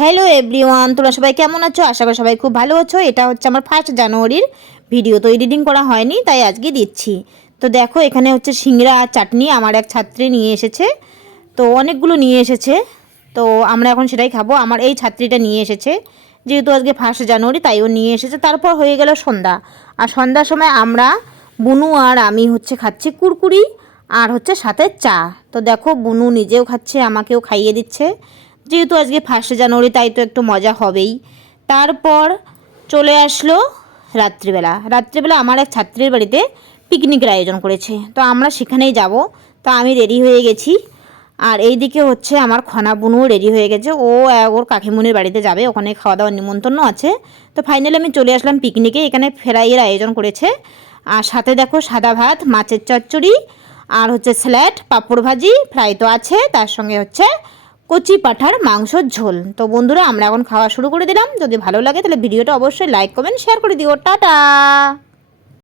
Hello everyone, তোমরা সবাই কেমন আছো? আশা করি সবাই খুব ভালো আছো। এটা হচ্ছে আমার 1 জানুয়ারির ভিডিও, তো এডিটিং করা হয়নি তাই আজকে দিচ্ছি। তো দেখো এখানে হচ্ছে সিংড়া আর চাটনি আমার এক ছাত্রী নিয়ে এসেছে, তো অনেকগুলো নিয়ে এসেছে। তো আমরা এখন সেটাই খাবো। আমার এই ছাত্রীটা নিয়ে এসেছে, যেহেতু আজকে 1 জানুয়ারি তাই ও নিয়ে এসেছে। তারপর হয়ে গেল সন্ধ্যা, আর সন্ধ্যার সময় আমরা বুনু আর আমি হচ্ছে খাচ্ছি কুরকুরি আর হচ্ছে সাথে চা। তো দেখো বুনু নিজেও খাচ্ছে, আমাকেও খাইয়ে দিচ্ছে। যেহেতু আজকে 1 জানুয়ারি তাই তো একটু মজা হবেই। তারপর চলে আসলো রাত্রিবেলা আমার এক ছাত্রীর বাড়িতে পিকনিকের আয়োজন করেছে, তো আমরা সেখানেই যাব। তো আমি রেডি হয়ে গেছি, আর এই দিকে হচ্ছে আমার খনা বুনুও রেডি হয়ে গেছে। ও ওর কাকিমুনির বাড়িতে যাবে, ওখানে খাওয়া দাওয়ার নিমন্ত্রণ আছে। তো ফাইনালি আমি চলে আসলাম পিকনিকে। এখানে ফ্রাইয়ের আয়োজন করেছে, আর সাথে দেখো সাদা ভাত, মাছের চচ্চড়ি, আর হচ্ছে স্যালাড, পাঁপড় ভাজি, ফ্রাই তো আছে, তার সঙ্গে হচ্ছে কচি পাঁঠার মাংসর ঝোল। তো বন্ধুরা আমরা এখন খাওয়া শুরু করে দিলাম। যদি ভালো লাগে তাহলে ভিডিওটা অবশ্যই লাইক কমেন্ট শেয়ার করে দিও। টাটা।